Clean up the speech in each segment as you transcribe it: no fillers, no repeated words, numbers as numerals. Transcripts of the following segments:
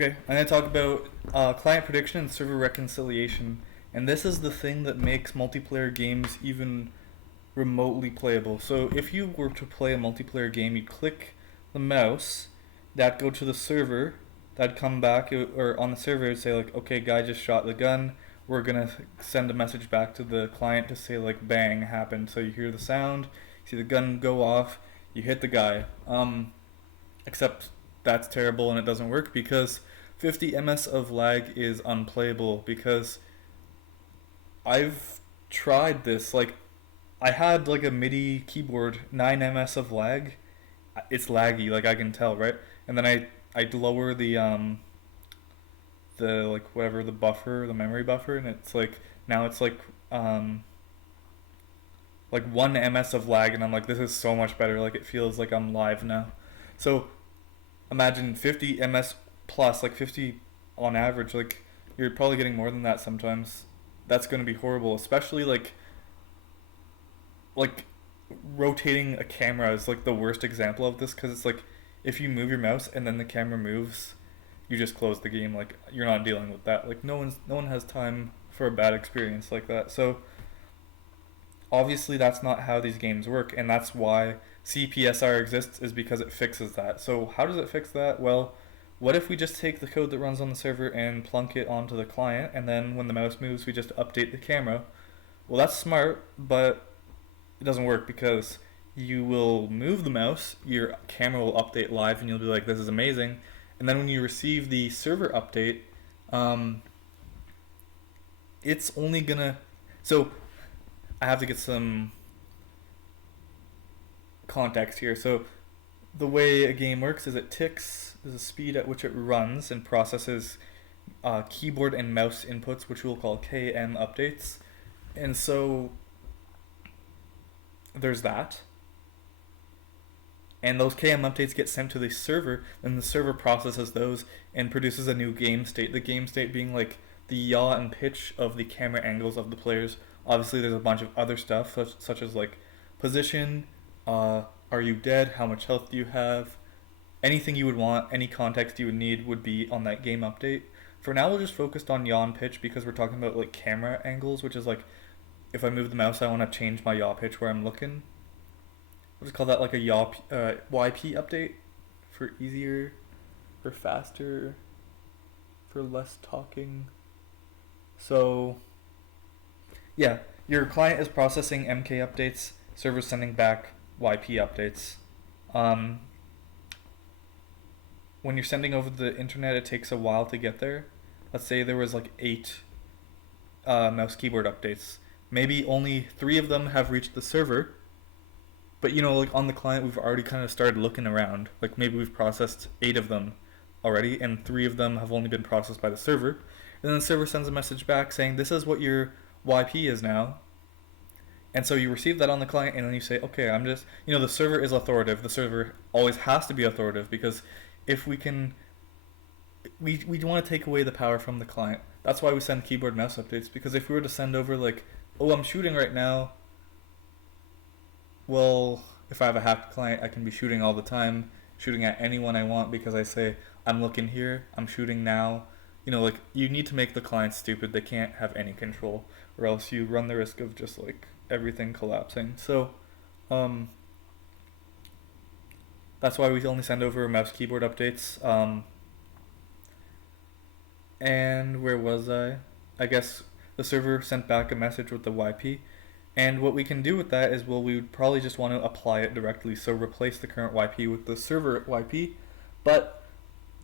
Okay, I'm going to talk about client prediction and server reconciliation. And this is the thing that makes multiplayer games even remotely playable. So if you were to play a multiplayer game, you'd click the mouse, that'd go to the server, that'd come back, or on the server it'd say like, okay, guy just shot the gun. We're gonna send a message back to the client to say like, bang happened. So you hear the sound, you see the gun go off, you hit the guy. Except that's terrible and it doesn't work because 50 ms of lag is unplayable because I've tried this. Like, I had like a MIDI keyboard, 9 ms of lag. It's laggy, like I can tell, right? And then I'd lower the like whatever the buffer, the memory buffer, and it's like now it's like 1 ms of lag, and I'm like, this is so much better. Like it feels like I'm live now. So imagine 50 ms plus, like 50 on average. Like you're probably getting more than that sometimes. That's going to be horrible, especially like rotating a camera is like the worst example of this because it's like if you move your mouse and then the camera moves, you just close the game. Like you're not dealing with that. Like no one has time for a bad experience like that. So obviously that's not how these games work, and that's why CPSR exists, is because it fixes that. So how does it fix that? Well, what if we just take the code that runs on the server and plunk it onto the client, and then when the mouse moves we just update the camera? Well, that's smart, but it doesn't work because you will move the mouse, your camera will update live, and you'll be like, this is amazing. And then when you receive the server update, it's only gonna. So I have to get some context here. So the way a game works is it ticks, there's a speed at which it runs and processes keyboard and mouse inputs, which we'll call KM updates. And so there's that. And those KM updates get sent to the server, and the server processes those and produces a new game state. The game state being like the yaw and pitch of the camera angles of the players. Obviously, there's a bunch of other stuff, such as like position, are you dead, how much health do you have, anything you would want, any context you would need would be on that game update. For now, we're just focused on yaw and pitch because we're talking about like camera angles, which is like if I move the mouse, I want to change my yaw pitch where I'm looking. We'll just call that like a yaw YP update for easier, for faster, for less talking. So yeah, your client is processing MK updates, server's sending back YP updates. When you're sending over the internet, it takes a while to get there. Let's say there was like 8 mouse keyboard updates. Maybe only 3 of them have reached the server, but you know, like on the client, we've already kind of started looking around. Like maybe we've processed 8 of them already, and 3 of them have only been processed by the server. And then the server sends a message back saying, this is what your YP is now. And so you receive that on the client, and then you say, okay, I'm just, you know, the server is authoritative. The server always has to be authoritative because if we can, we want to take away the power from the client. That's why we send keyboard mouse updates, because if we were to send over like, oh, I'm shooting right now, well, if I have a hacked client, I can be shooting all the time, shooting at anyone I want because I say, I'm looking here, I'm shooting now. You know, like, you need to make the client stupid. They can't have any control, or else you run the risk of just like everything collapsing. So that's why we only send over mouse keyboard updates. And where was I guess the server sent back a message with the YP, and what we can do with that is, well, we would probably just want to apply it directly, so replace the current YP with the server YP. But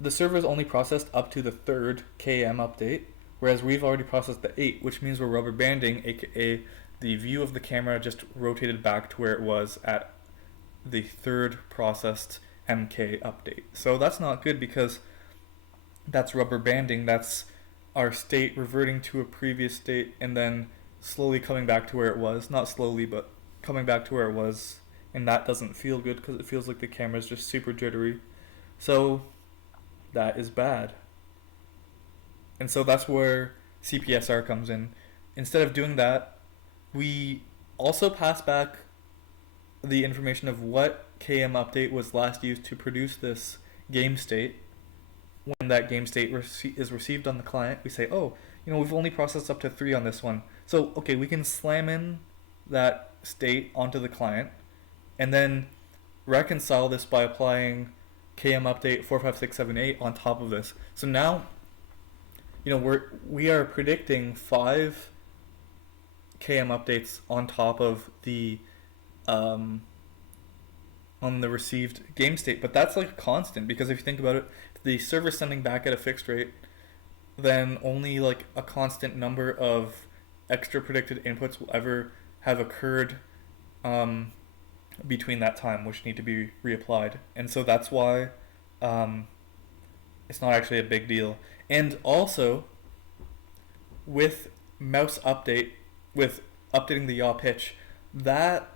the server is only processed up to the 3rd KM update, whereas we've already processed the 8, which means we're rubber banding, aka the view of the camera just rotated back to where it was at the 3rd processed MK update. So that's not good because that's rubber banding. That's our state reverting to a previous state and then slowly coming back to where it was. Not slowly, but coming back to where it was. And that doesn't feel good because it feels like the camera's just super jittery. So that is bad. And so that's where CPSR comes in. Instead of doing that, we also pass back the information of what KM update was last used to produce this game state. when that game state is received on the client, we say, oh, we've only processed up to 3 on this one. So, okay, we can slam in that state onto the client and then reconcile this by applying KM update 45678 on top of this. So now, we are predicting 5 KM updates on top of the on the received game state, but that's like constant because if you think about it, the server's sending back at a fixed rate, then only like a constant number of extra predicted inputs will ever have occurred between that time, which need to be reapplied. And so that's why it's not actually a big deal. And also, with mouse update, with updating the yaw pitch, that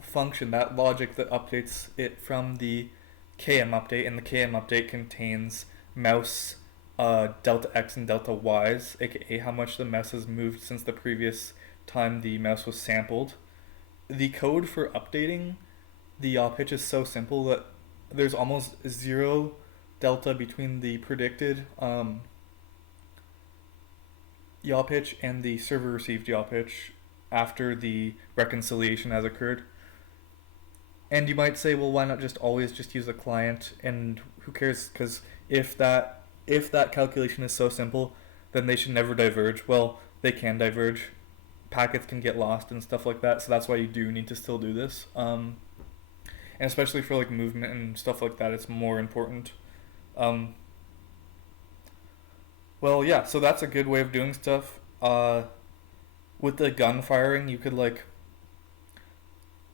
function, that logic that updates it from the KM update, and the KM update contains mouse delta x and delta y's, aka how much the mouse has moved since the previous time the mouse was sampled. The code for updating the yaw pitch is so simple that there's almost 0 delta between the predicted yaw pitch and the server received yaw pitch after the reconciliation has occurred. And you might say, well, why not just always just use the client? And who cares? Because if that calculation is so simple, then they should never diverge. Well, they can diverge. Packets can get lost and stuff like that. So that's why you do need to still do this. And especially for like movement and stuff like that, it's more important. Well, yeah. So that's a good way of doing stuff. With the gun firing, you could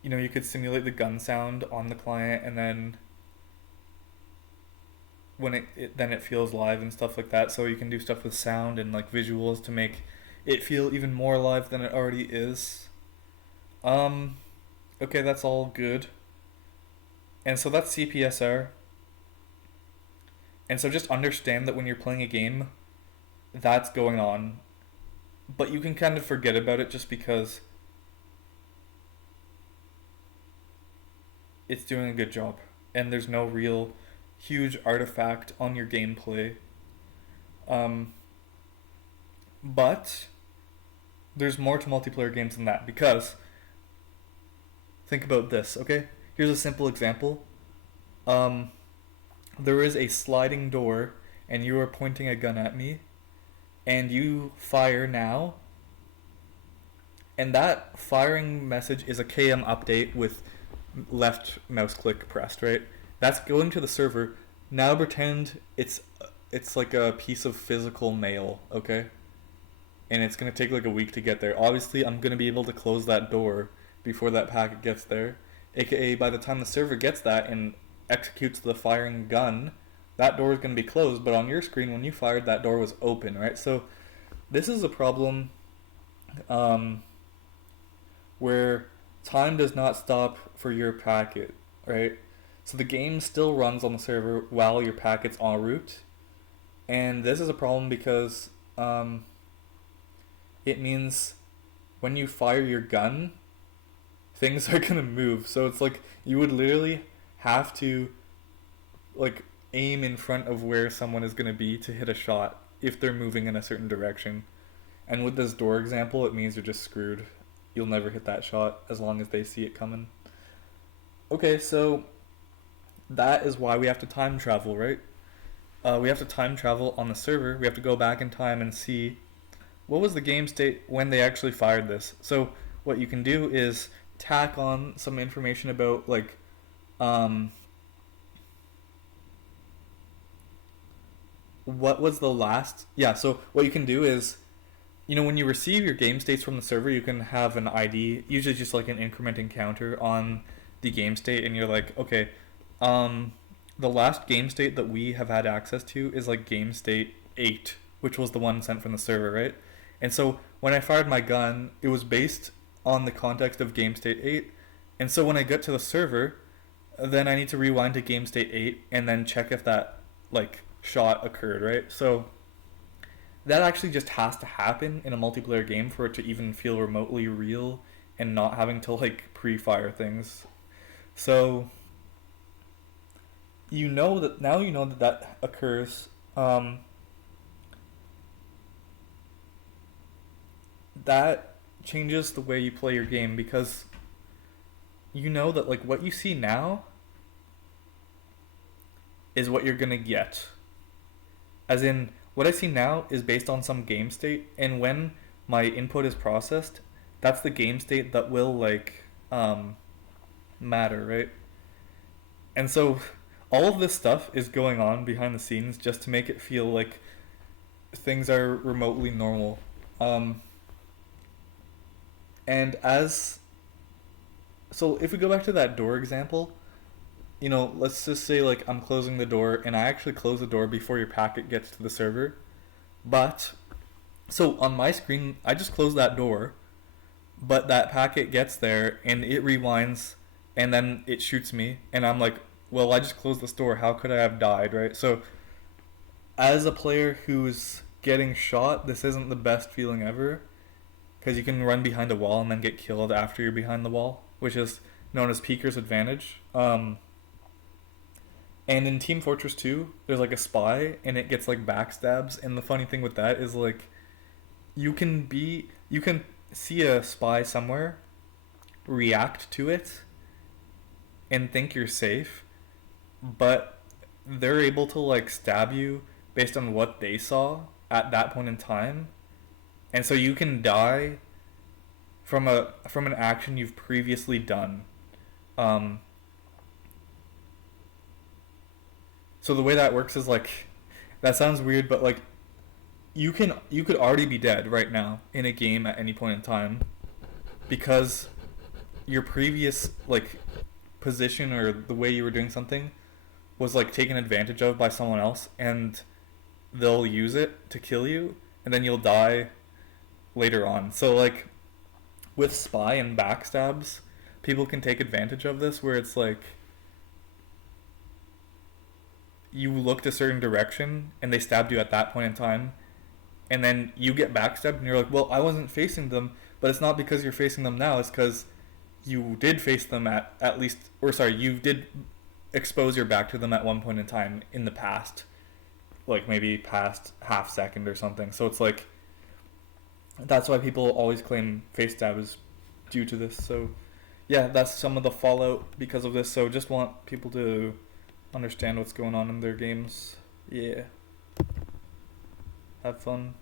you could simulate the gun sound on the client, and then when it feels live and stuff like that. So you can do stuff with sound and like visuals to make it feel even more alive than it already is. Okay, that's all good. And so that's CPSR. And so just understand that when you're playing a game, that's going on. But you can kind of forget about it just because it's doing a good job. And there's no real huge artifact on your gameplay. But there's more to multiplayer games than that, because think about this, okay? Here's a simple example. There is a sliding door and you are pointing a gun at me and you fire now, and that firing message is a KM update with left mouse click pressed, right? That's going to the server. Now pretend it's like a piece of physical mail, okay? And it's going to take like a week to get there. Obviously, I'm going to be able to close that door before that packet gets there. AKA, by the time the server gets that and executes the firing gun, that door is going to be closed, but on your screen, when you fired, that door was open, right? So this is a problem where time does not stop for your packet, right? So the game still runs on the server while your packet's en route. And this is a problem because it means when you fire your gun, things are gonna move. So it's like you would literally have to like aim in front of where someone is gonna be to hit a shot if they're moving in a certain direction. And with this door example, it means you're just screwed. You'll never hit that shot as long as they see it coming. Okay, so that is why we have to time travel, right? We have to time travel on the server. We have to go back in time and see what was the game state when they actually fired this. So what you can do is tack on some information about like what was the last. Yeah, so what you can do is, when you receive your game states from the server, you can have an ID, usually just like an increment encounter on the game state, and you're like, okay, the last game state that we have had access to is like game state 8, which was the one sent from the server, right? And so when I fired my gun, it was based on the context of game state 8. And so when I get to the server, then I need to rewind to game state 8 and then check if that like shot occurred, right? So that actually just has to happen in a multiplayer game for it to even feel remotely real and not having to like pre-fire things. So now you know that occurs Um, that changes the way you play your game because you know that like what you see now is what you're gonna get. As in, what I see now is based on some game state, and when my input is processed, that's the game state that will matter, right? And so all of this stuff is going on behind the scenes just to make it feel like things are remotely normal. Um, and as so, if we go back to that door example, let's just say like I'm closing the door and I actually close the door before your packet gets to the server. But so on my screen, I just close that door, but that packet gets there and it rewinds and then it shoots me and I'm like, well, I just closed the door. How could I have died, right? So as a player who's getting shot, this isn't the best feeling ever because you can run behind a wall and then get killed after you're behind the wall, which is known as Peeker's advantage. And in Team Fortress 2, there's like a spy and it gets like backstabs. And the funny thing with that is like you can see a spy somewhere, react to it, and think you're safe, but they're able to like stab you based on what they saw at that point in time. And so you can die from an action you've previously done. Um, so the way that works is like that sounds weird, but like you could already be dead right now in a game at any point in time because your previous like position or the way you were doing something was like taken advantage of by someone else and they'll use it to kill you and then you'll die later on. So like with spy and backstabs, people can take advantage of this where it's like you looked a certain direction and they stabbed you at that point in time and then you get backstabbed and you're like, well, I wasn't facing them, but it's not because you're facing them now, it's because you did face them at least, or sorry, you did expose your back to them at one point in time in the past, like maybe past half second or something. So it's like that's why people always claim face stab is due to this. So yeah, that's some of the fallout because of this. So just want people to understand what's going on in their games. Yeah, have fun.